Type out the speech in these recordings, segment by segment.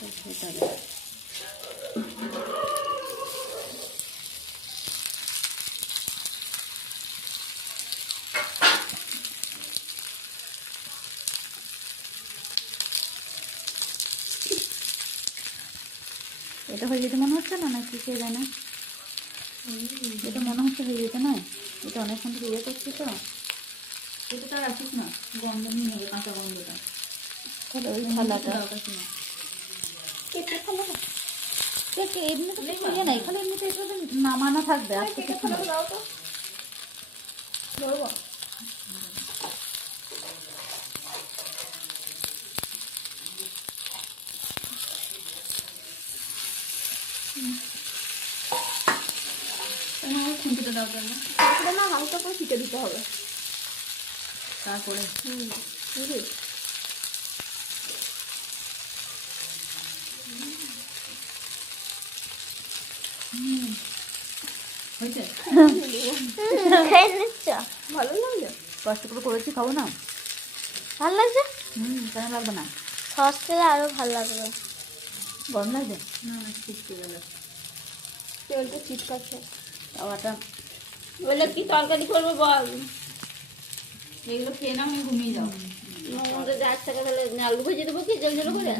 এটা হয়ে যেতে মনে হচ্ছে না, নাকি কে জানে, এটা মনে হচ্ছে হয়ে যেতে নয়, এটা অনেকক্ষণ থেকে ইয়ে করছি তো। এটা তো রাখিস না, গন্ধ নিয়ে নেবে, কাঁচা গন্ধটা। তাহলে ওই থালাটা এমনিতে ইয়ে নাই, খালি এমনিতে এটা নামানো থাকবে। আজকে দাও তো, ধরবো। খুঁটিতে দাও জন্য তারপরে না হালকা করে ছিটে দিতে হবে, তারপরে বুঝলি। হয়েছে, ভালো লাগছে, কষ্ট করে করেছি, খাবো না, ভালো লাগছে। কেন লাগবে না, সস খেলে আরো ভালো লাগবে। গরম লাগছে না, না ছিটকে গেল, তেলটা ছিটকাচ্ছে। তাওয়াটা বলে কি তরকারি করবো বল, এগুলো খেয়ে নাও, আমি ঘুমিয়ে যাও। আমাদের গাছ থেকে তাহলে আলু ভেজে দেবো কি জল জল করে,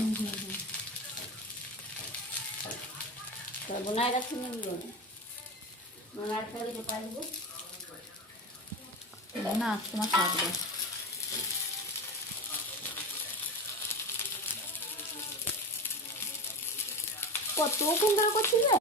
বোনায় রাখছি না, বোনার তরকারি কোথায় দেবো না, তোমার থাকবে। কতক্ষণ ধরে করছি।